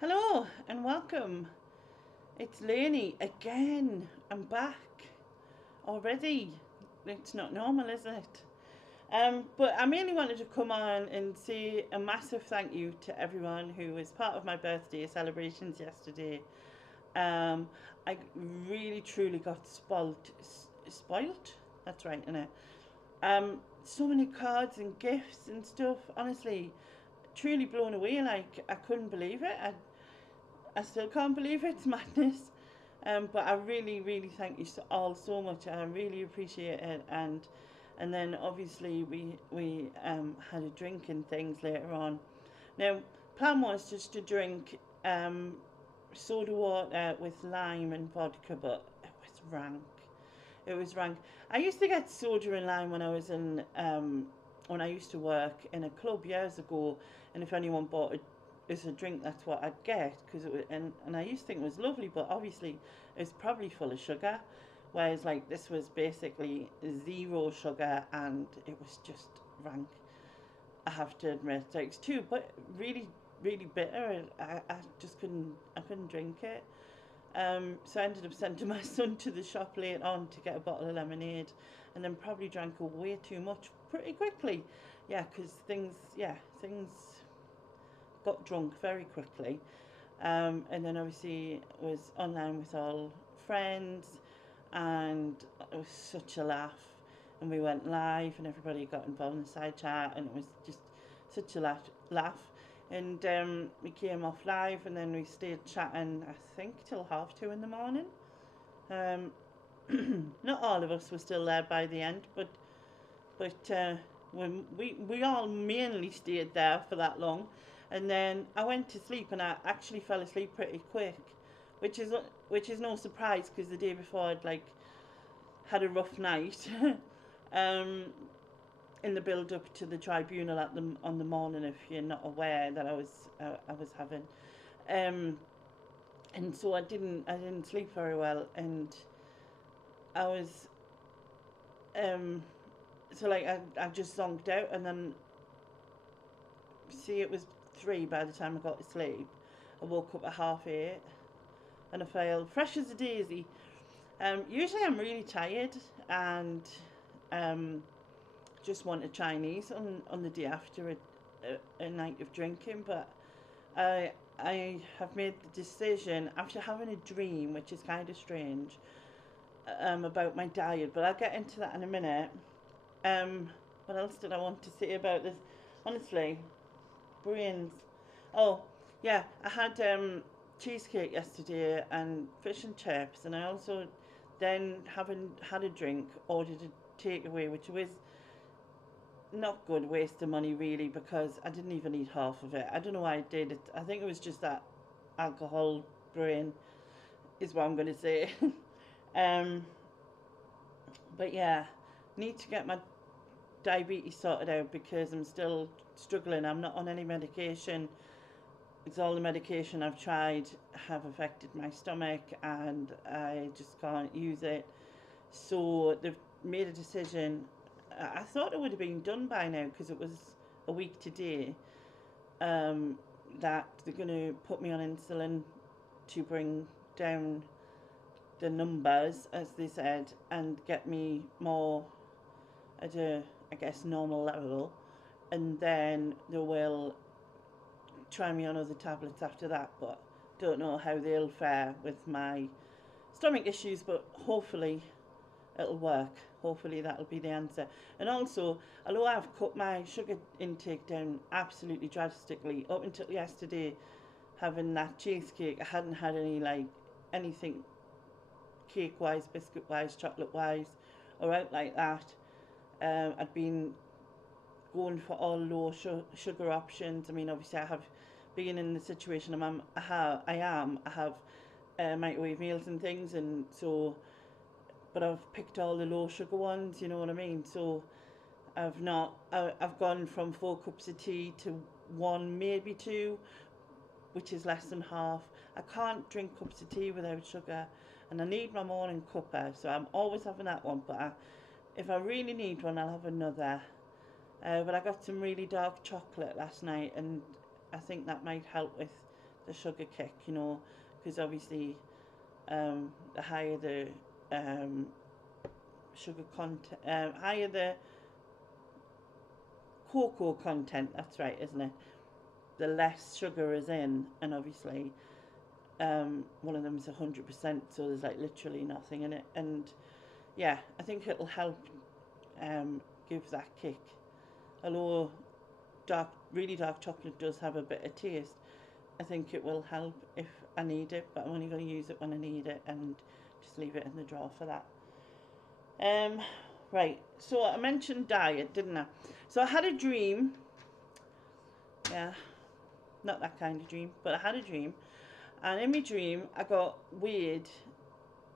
Hello and welcome. It's Lainey again. I'm back already. It's not normal, is it? But I mainly wanted to come on and say a massive thank you to everyone who was part of my birthday celebrations yesterday. Um, I really truly got spoilt. That's right, innit? So many cards and gifts and stuff. Honestly, truly blown away. Like I couldn't believe it. I still can't believe it. It's madness. But I really, really thank you all so much. I really appreciate it. And then obviously we had a drink and things later on. Now, plan was just to drink soda water with lime and vodka, but it was rank. It was rank. I used to get soda and lime when I used to work in a club years ago, and if anyone bought it as a drink, that's what I'd get because it was, and I used to think it was lovely, but obviously it's probably full of sugar, whereas like this was basically zero sugar and it was just rank. I have to admit, like it's too, but really bitter. I just couldn't drink it. So I ended up sending my son to the shop later on to get a bottle of lemonade, and then probably drank way too much pretty quickly. Yeah, because things got drunk very quickly. And then obviously was online with all friends, and it was such a laugh. And we went live, and everybody got involved in the side chat, and it was just such a laugh. And we came off live, and then we stayed chatting. I think till 2:30 in the morning. Um, not all of us were still there by the end, but when we all mainly stayed there for that long, and then I went to sleep, and I actually fell asleep pretty quick, which is which is no surprise because the day before I'd like had a rough night. um, in the build up to the tribunal on the morning, if you're not aware that I was having, um, and so I didn't sleep very well, and I was um, so like I just zonked out, and then see it was 3 by the time I got to sleep. I woke up at 8:30, and I felt fresh as a daisy. Usually I'm really tired and um, just want a Chinese on the day after a night of drinking, but I have made the decision after having a dream, which is kind of strange, about my diet. But I'll get into that in a minute. Um, what else did I want to say about this? Honestly, brains. Oh, yeah, I had cheesecake yesterday and fish and chips, and I also then, having had a drink, ordered a takeaway, which was not good, waste of money really, because I didn't even eat half of it. I don't know why I did it. I think it was just that alcohol brain, is what I'm going to say. um, but yeah, need to get my diabetes sorted out because I'm still struggling. I'm not on any medication. It's all the medication I've tried have affected my stomach, and I just can't use it. So they've made a decision. I thought it would have been done by now because it was a week today. Um, that they're going to put me on insulin to bring down the numbers, as they said, and get me more at a, I guess, normal level. And then they will try me on other tablets after that, but don't know how they'll fare with my stomach issues, but hopefully it'll work. Hopefully that'll be the answer. And also, although I've cut my sugar intake down absolutely drastically, up until yesterday, having that cheesecake, I hadn't had anything cake wise, biscuit wise, chocolate wise, or out like that. I'd been going for all low sugar options. I mean, obviously, I have been in the situation I have microwave meals and things, and so, but I've picked all the low sugar ones. You know what I mean? So I've not. I've gone from 4 cups of tea to one, maybe two, which is less than half. I can't drink cups of tea without sugar, and I need my morning cuppa, so I'm always having that one. But if I really need one, I'll have another. But I got some really dark chocolate last night, and I think that might help with the sugar kick, you know, because obviously the higher the um, sugar content, higher the cocoa content, that's right, isn't it? The less sugar is in, and obviously one of them is 100%, so there's like literally nothing in it. And yeah, I think it'll help give that kick. Although really dark chocolate does have a bit of taste, I think it will help if I need it, but I'm only going to use it when I need it and just leave it in the drawer for that. Right, so I mentioned diet, didn't I? So I had a dream. Yeah, not that kind of dream, but I had a dream. And in my dream, I got weird.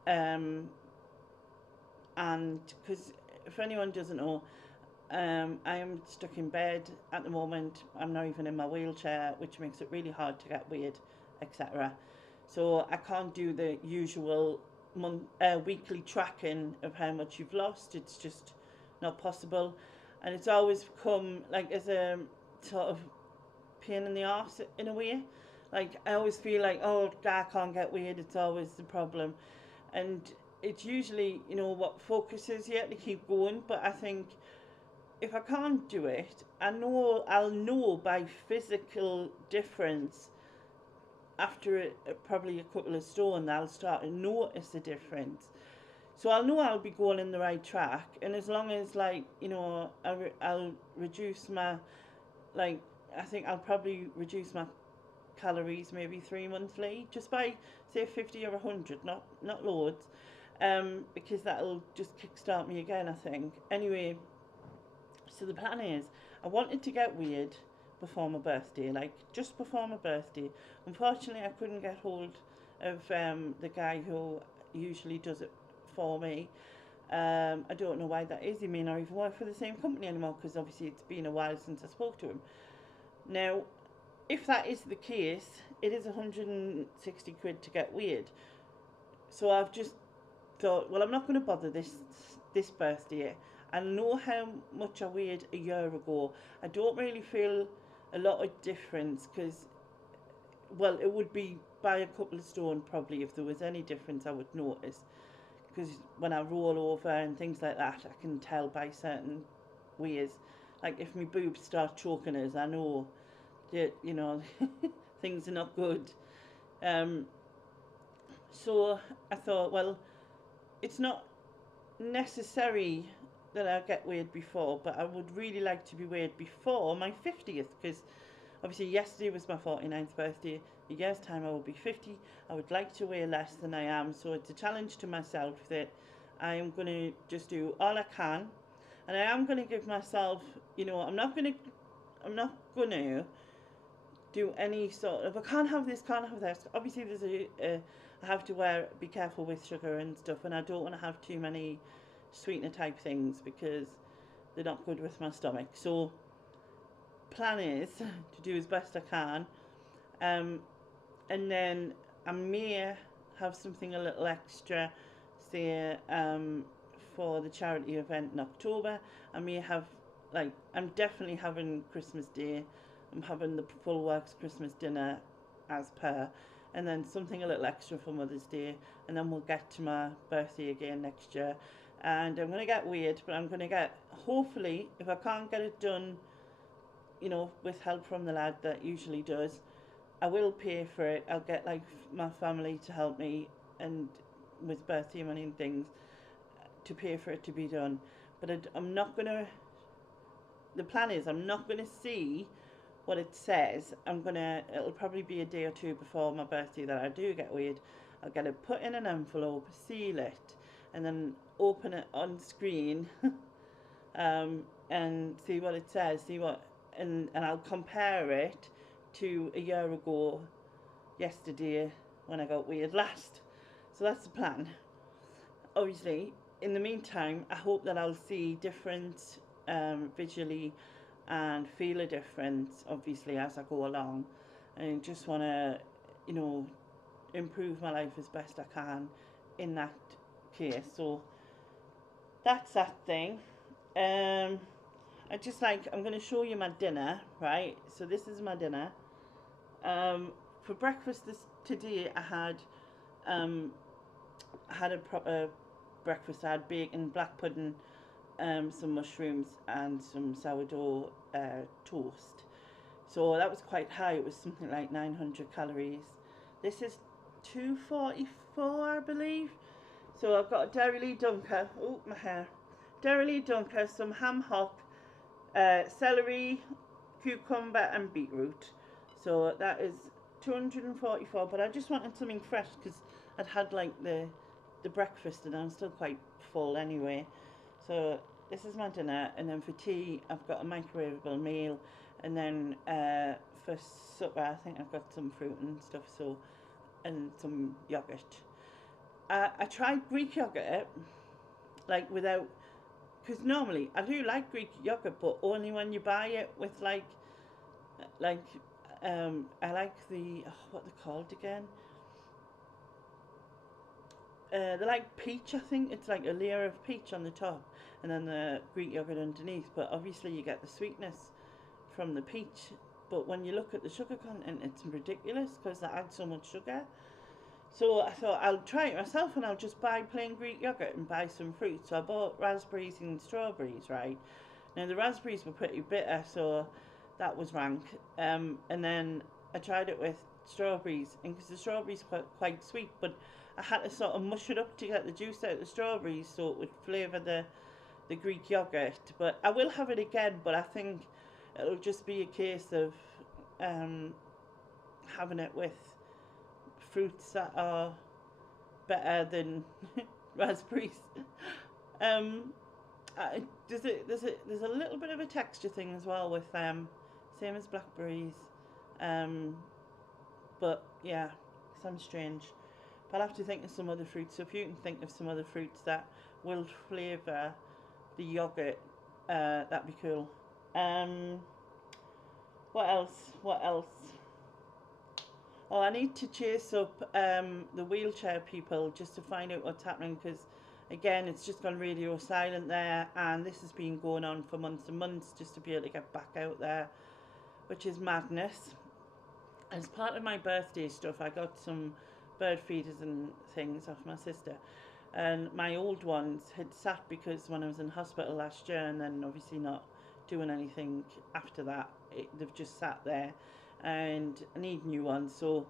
And because if anyone doesn't know, I am stuck in bed at the moment. I'm not even in my wheelchair, which makes it really hard to get weird, etc. So I can't do the usual weekly tracking of how much you've lost. It's just not possible. And it's always come like as a sort of pain in the arse in a way. Like I always feel like, oh, I can't get weird. It's always the problem. And it's usually, you know, what focuses you to keep going. But I think if I can't do it, I'll know by physical difference after probably a couple of stone. I'll start to notice the difference. So I'll know I'll be going in the right track, and as long as like you know I'll reduce my like I think I'll probably reduce my calories maybe 3 monthly just by say 50 or 100, not loads, because that'll just kickstart me again. I think anyway. So the plan is, I wanted to get weird before my birthday, like just before my birthday. Unfortunately, I couldn't get hold of the guy who usually does it for me. I don't know why that is. He may not even work for the same company anymore because obviously it's been a while since I spoke to him. Now, if that is the case, it is 160 quid to get weird. So I've just thought, well, I'm not going to bother this birthday. I know how much I weighed a year ago. I don't really feel a lot of difference because, well, it would be by a couple of stone probably. If there was any difference, I would notice. Because when I roll over and things like that, I can tell by certain ways. Like if my boobs start choking us, I know that, you know, things are not good. So I thought, well, it's not necessary that I get weird before, but I would really like to be weird before my 50th, because obviously yesterday was my 49th birthday. In a year's time I will be 50. I would like to weigh less than I am, so it's a challenge to myself that I am going to just do all I can, and I am going to give myself, you know, I'm not going to do any sort of, I can't have this, can't have this. Obviously there's I have to be careful with sugar and stuff, and I don't want to have too many sweetener type things because they're not good with my stomach. So plan is to do as best I can, and then I may have something a little extra, say for the charity event in October. I may have, like, I'm definitely having Christmas Day. I'm having the full works Christmas dinner as per, and then something a little extra for Mother's Day, and then we'll get to my birthday again next year. And I'm going to get weird, but I'm going to get, hopefully, if I can't get it done, you know, with help from the lad that usually does, I will pay for it. I'll get like my family to help me and with birthday money and things to pay for it to be done. But I'm not going to, the plan is I'm not going to see what it says. It'll probably be a day or two before my birthday that I do get weird. I'll get it put in an envelope, seal it, and then open it on screen and see what it says, and I'll compare it to a year ago yesterday when I got weird last. So that's the plan. Obviously, in the meantime, I hope that I'll see difference visually and feel a difference, obviously, as I go along. And just want to, you know, improve my life as best I can in that case. So that's that thing. I'm going to show you my dinner, right? So this is my dinner. for breakfast today um, I had a proper breakfast. I had bacon, black pudding, some mushrooms, and some sourdough toast. So that was quite high. It was something like 900 calories. This is 244, I believe. So I've got a Dairy Lee Dunker. Oh, my hair. Dairy Lee Dunker, some ham hock, celery, cucumber, and beetroot. So that is 244. But I just wanted something fresh because I'd had like the breakfast and I'm still quite full anyway. So this is my dinner, and then for tea I've got a microwavable meal, and then for supper I think I've got some fruit and stuff, so, and some yogurt. I tried Greek yogurt, like without, because normally I do like Greek yogurt, but only when you buy it with like I like the what they're called again. They're like peach, I think. It's like a layer of peach on the top, and then the Greek yogurt underneath. But obviously, you get the sweetness from the peach. But when you look at the sugar content, it's ridiculous because they add so much sugar. So I thought I'll try it myself, and I'll just buy plain Greek yogurt and buy some fruit. So I bought raspberries and strawberries, right? Now the raspberries were pretty bitter, so that was rank. And then I tried it with strawberries, and because the strawberries were quite sweet, but I had to sort of mush it up to get the juice out of the strawberries so it would flavour the Greek yogurt. But I will have it again, but I think it'll just be a case of having it with fruits that are better than raspberries. Um, there's a little bit of a texture thing as well with same as blackberries, but yeah, some strange. But I'll have to think of some other fruits. So if you can think of some other fruits that will flavour the yogurt, that'd be cool. Um, what else? What else? Oh, I need to chase up the wheelchair people just to find out what's happening, because again, it's just gone radio silent there, and this has been going on for months and months just to be able to get back out there, which is madness. As part of my birthday stuff, I got some bird feeders and things off my sister, and my old ones had sat because when I was in hospital last year, and then obviously not doing anything after that, they've just sat there, and I need new ones. So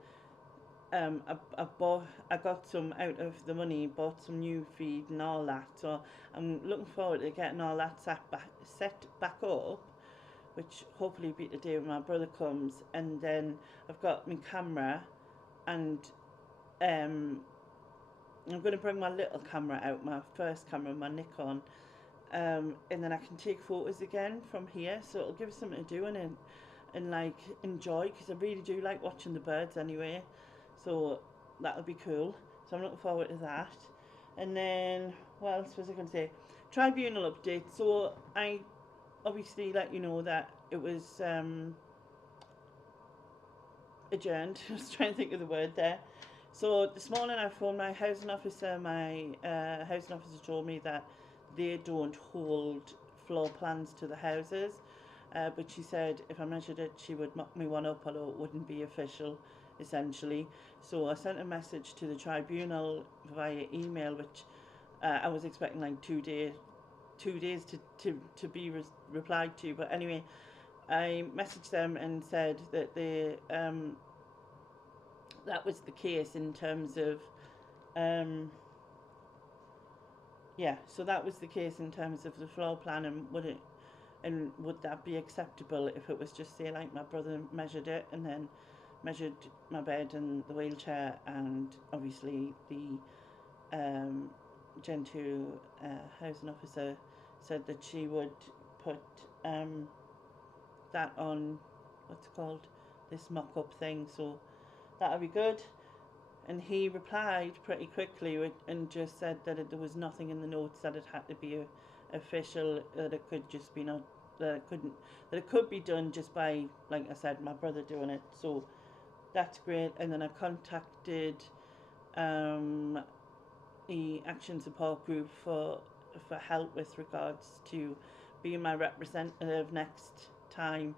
I got some out of the money, bought some new feed and all that. So I'm looking forward to getting all that set back up, which hopefully be today when my brother comes. And then I've got my camera, and I'm going to bring my little camera out, my first camera, my Nikon, and then I can take photos again from here. So it'll give us something to do and like enjoy, because I really do like watching the birds anyway. So that'll be cool. So I'm looking forward to that. And then what else was I going to say? Tribunal update. So I obviously let you know that it was adjourned. I was trying to think of the word there. So this morning I phoned my housing officer. My housing officer told me that they don't hold floor plans to the houses, but she said if I measured it, she would mock me one up, although it wouldn't be official, essentially. So I sent a message to the tribunal via email, which I was expecting like 2 days to be replied to. But anyway, I messaged them and said that they that was the case in terms of so that was the case in terms of the floor plan, and would that be acceptable if it was just, say, like my brother measured it and then measured my bed and the wheelchair, and obviously the Gentoo housing officer said that she would put that on, what's it called, this mock-up thing, so that would be good. And he replied pretty quickly and just said that there was nothing in the notes that it had to be official, that it could just be not, that it could be done just by, like I said, my brother doing it. So that's great. And then I contacted the Action Support Group for help with regards to being my representative next time.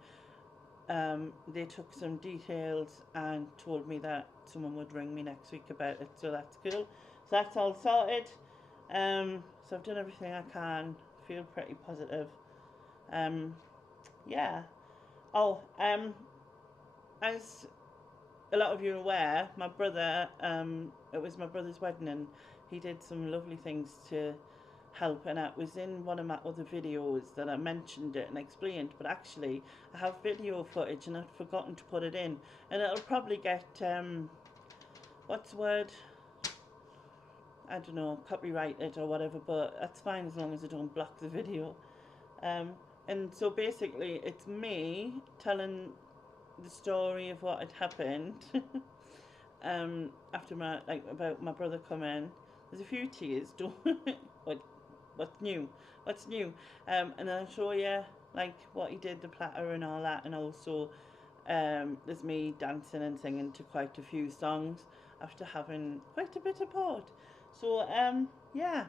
they took some details and told me that someone would ring me next week about it, so that's cool. So that's all sorted. So I've done everything I can. Feel pretty positive. Um, yeah. Oh, as a lot of you are aware, my brother, it was my brother's wedding, and he did some lovely things to help, and it was in one of my other videos that I mentioned it and explained, but actually I have video footage and I'd forgotten to put it in, and it'll probably get what's the word, I don't know, copyrighted or whatever, but that's fine as long as I don't block the video. And so basically it's me telling the story of what had happened after about my brother coming. There's a few tears, don't what's new, and then I'll show you like what he did, the platter and all that, and also there's me dancing and singing to quite a few songs after having quite a bit of port. So yeah,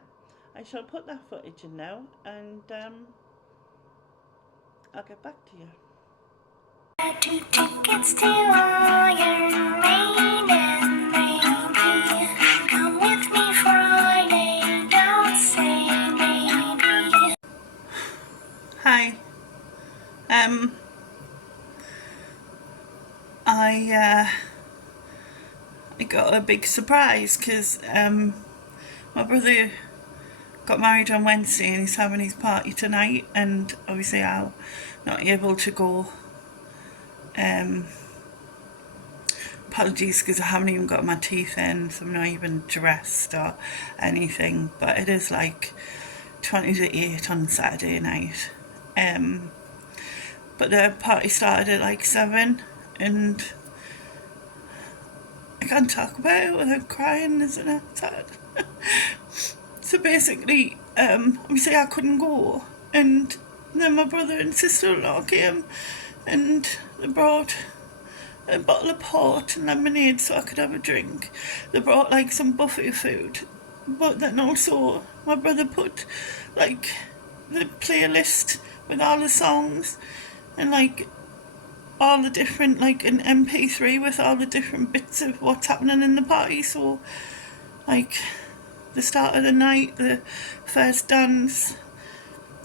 I shall put that footage in now, and I'll get back to you. 2 tickets to Iron Maiden, maybe. Come with me Friday, don't say maybe. Hi. I got a big surprise because my brother got married on Wednesday and he's having his party tonight, and obviously I'm not able to go. Apologies because I haven't even got my teeth in, so I'm not even dressed or anything, but it is like 20 to 8 on Saturday night. But the party started at like 7, and I can't talk about it without crying, isn't it? Sad. So basically, obviously I couldn't go, and then my brother and sister-in-law came and they brought a bottle of port and lemonade so I could have a drink. They brought like some buffet food, but then also my brother put like the playlist with all the songs and like all the different, like an MP3 with all the different bits of what's happening in the party. So like the start of the night, the first dance,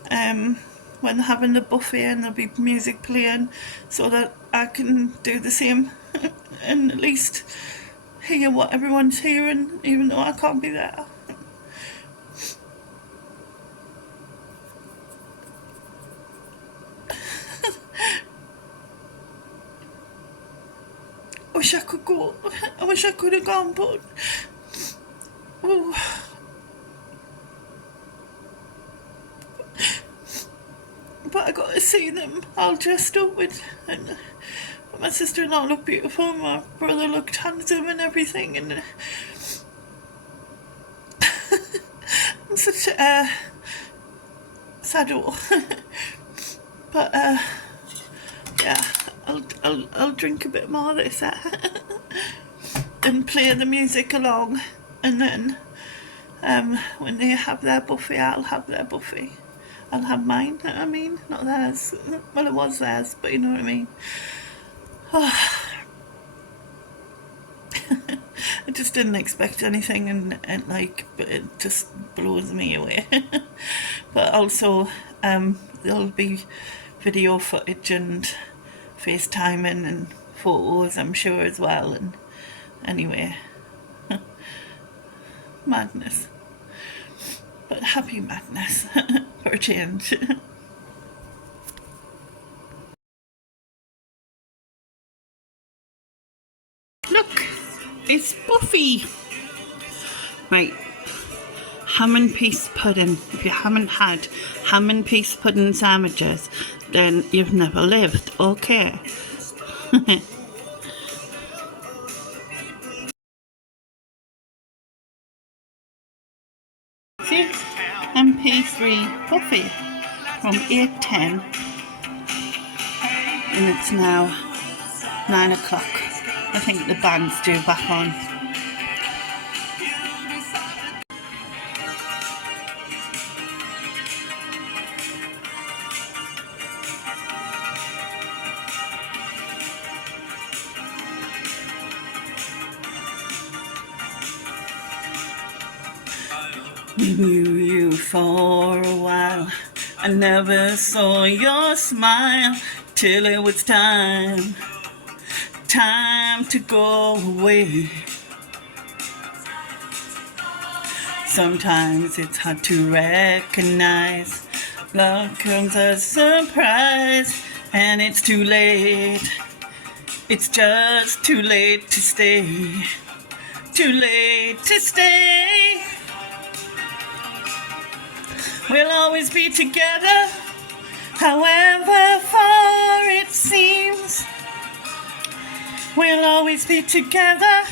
when they're having the buffet, and there'll be music playing so that I can do the same and at least hear what everyone's hearing, even though I can't be there. I wish I could go. I wish I could have gone, but but I got to see them all dressed up with, and my sister-in-law looked beautiful, my brother looked handsome and everything, and I'm such a saddle. But yeah, I'll drink a bit more of this and play the music along, and then when they have their buffet, I'll have their buffet. I'll have mine, I mean, not theirs. Well, it was theirs, but you know what I mean. I just didn't expect anything, and like, but it just blows me away. But also, there'll be video footage and FaceTiming and photos, I'm sure, as well. And anyway, madness, but happy madness for a change. Look, it's Buffy. Right, ham and peas pudding. If you haven't had ham and peas pudding sandwiches, then you've never lived, okay? See? MP3 Buffy from 8:10, and it's now 9 o'clock. I think the band's due back on. We knew you for a while. I never saw your smile till it was time to go away. Sometimes it's hard to recognize love comes as a surprise, and it's too late. It's just too late to stay. Too late to stay. We'll always be together, however far it seems. We'll always be together,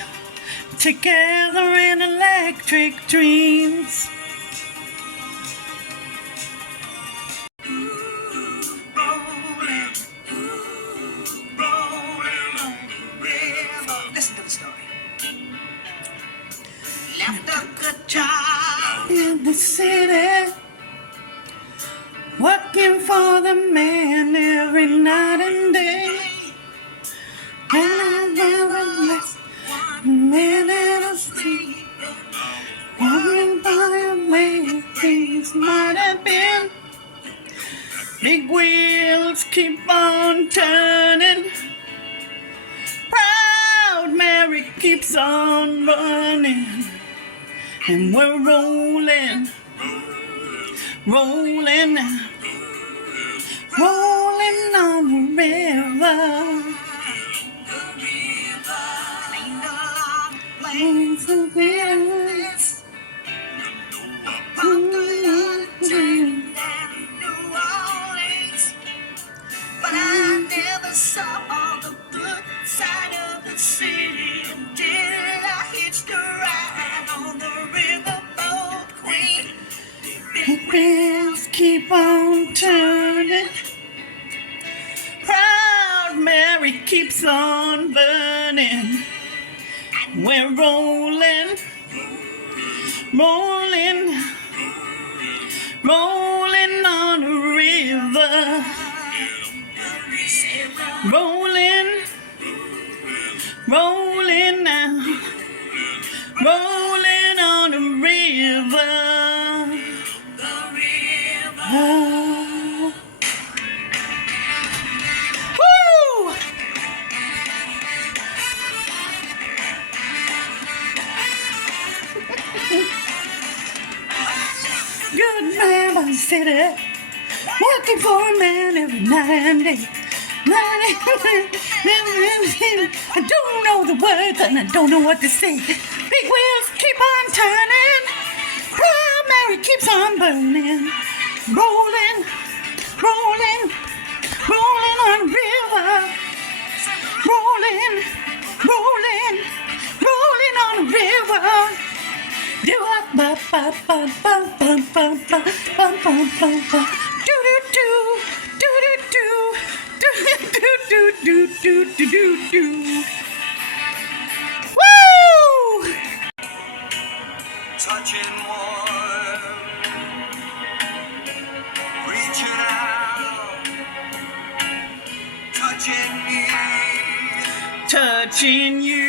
together in electric dreams. Listen to the story. Left a good job In the city, working for the man every night and day. And I never left a minute of sleep, wondering by the way things might have been. Big wheels keep on turning, Proud Mary keeps on running, and we're rolling, rolling, rolling on the river. Plains of Venus, but I never saw the good side of the city until I hitched a ride on the riverboat queen. the wheels keep on turning, Proud Mary keeps on burning. We're rolling, rolling, rolling on a river. Rolling, rolling now, rolling on a river. Oh. Woo! Good man by the city, working for a man every night and day. I don't know the words and I don't know what to say. Big wheels keep on turning, Proud Mary keeps on burning. Rolling, rolling, rolling on the river. Rolling, rolling, rolling on the river. Do up, ba ba ba ba ba ba ba ba ba ba. Do do do, do do do, do do do do do do. Woo! Touching warm, reaching out, touching me. Touching you,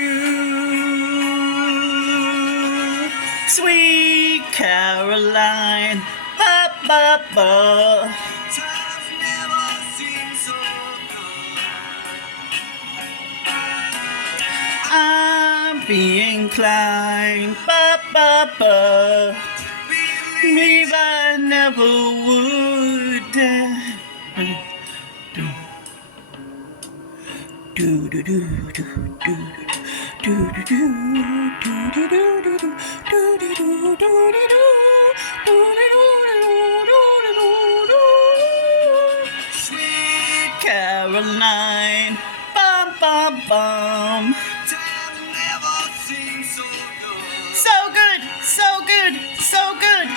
sweet Caroline, ba ba ba. Times never seem so good. I'm being inclined, ba ba ba. Believe I never would. Do do do do do do do do do do do do do do do. Sweet Caroline, bum bum bum. Times never seem so good. So good, so good, so good.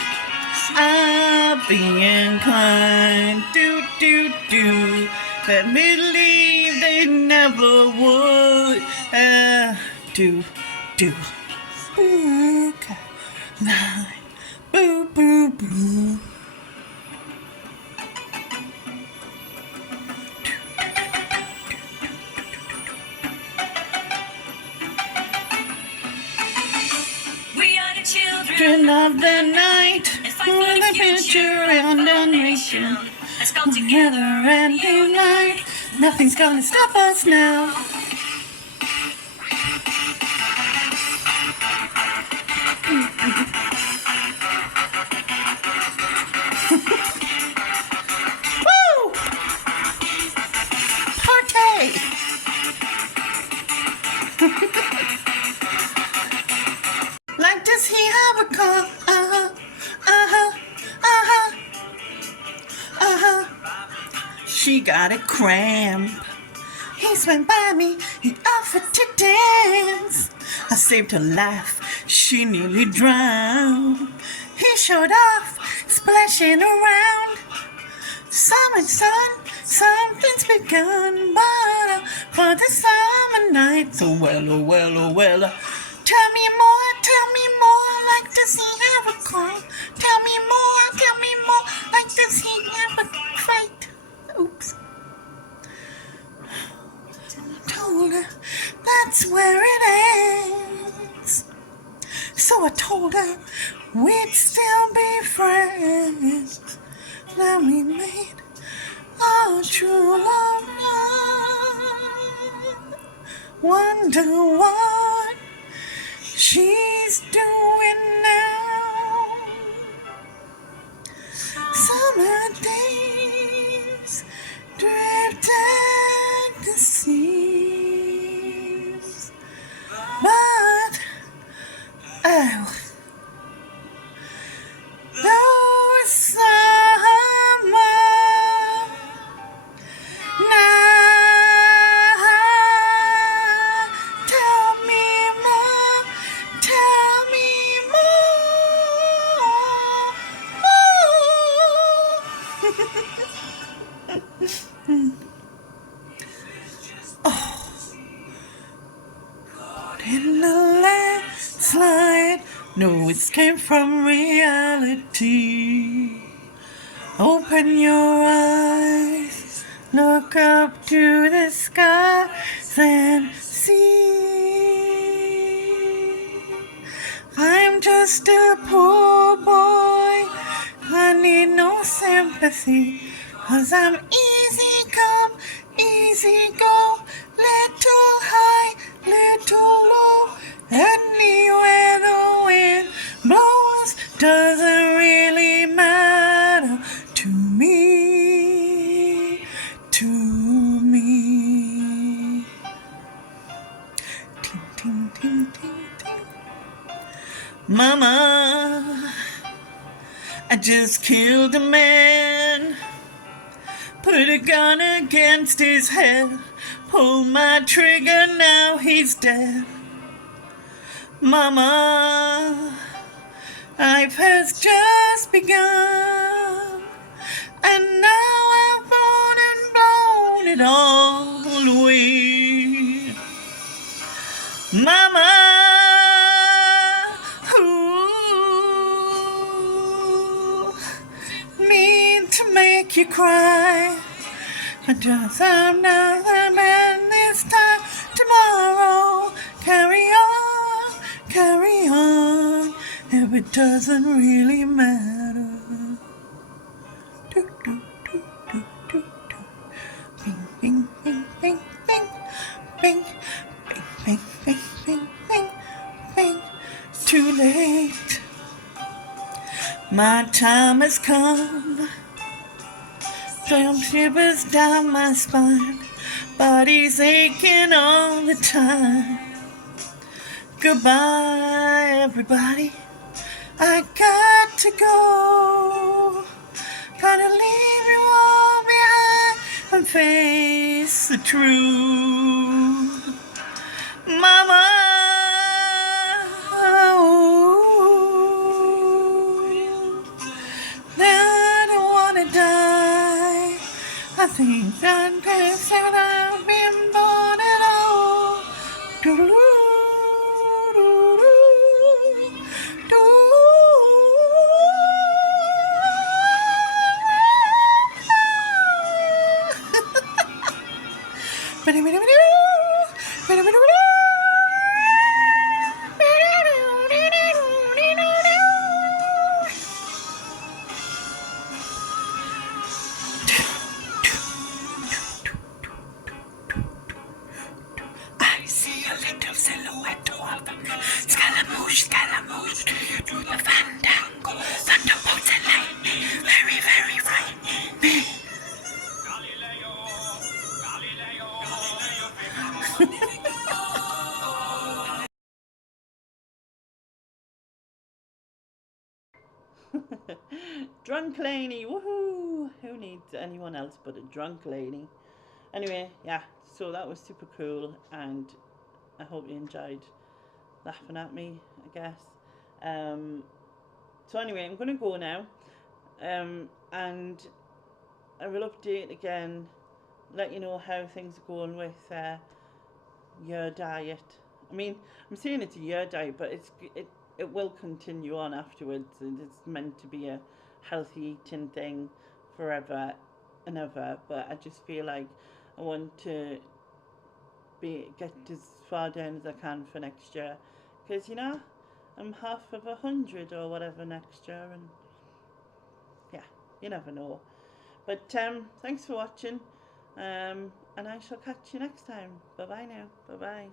I'll be inclined, do do do. Let me believe they never would. Do do. Boo, Caroline, boo boo boo. We are the children Dream of the night, with a picture and a nation. Let's come Together and unite, nothing's gonna stop us now. Woo! Party! Like does he have a car? She got a cramp. He swam by me, he offered to dance. I saved her life, she nearly drowned. He showed off, splashing around. Summer sun, something's begun. But for the summer nights, oh well, oh well, oh well. Tell me more, like does he have a car? Tell me more, like does he have a fight? Oops. Told her that's where it ends. So I told her we'd still be friends. Now we made our true love. Wonder what she's doing now. Summer days drift at the seas, but oh, those summer nights. Tell me more, oh, in the landslide, no escape from reality. Open your eyes, look up to the skies and see. I'm just a poor boy, I need no sympathy, 'cause I'm easy come, easy go, little high, little low. Anywhere the wind blows doesn't really matter to me, to me. Ting, ting, ting, ting, ting. Mama, I just killed a man. Put a gun against his head. Pulled my trigger, now he's dead. Mama, life has just begun. And now I've blown it all away. Mama, mean to make you cry. But just another man this time tomorrow. Carry on, if it doesn't really matter. Do, do, do, do, do, do. Bing, bing, bing, bing, bing, bing, bing, bing, bing, bing, bing. Too late. My time has come. Damn shivers down my spine. Body's aching all the time. Goodbye, everybody. I got to go. Gotta leave you all behind and face the truth. Mama, I don't wanna die. I think that I've been born at all. Doo-doo-doo. Drunk lady, woohoo! Who needs anyone else but a drunk lady? Anyway, yeah, so that was super cool, and I hope you enjoyed laughing at me, I guess. Um, so anyway, I'm gonna go now, and I will update again, let you know how things are going with your diet. I mean, I'm saying it's a year diet, but it will continue on afterwards, and it's meant to be a healthy eating thing forever and ever. But I just feel like I want to get as far down as I can for next year, because I'm half of 100 or whatever next year, and yeah, you never know. But thanks for watching, and I shall catch you next time. Bye bye now. Bye bye.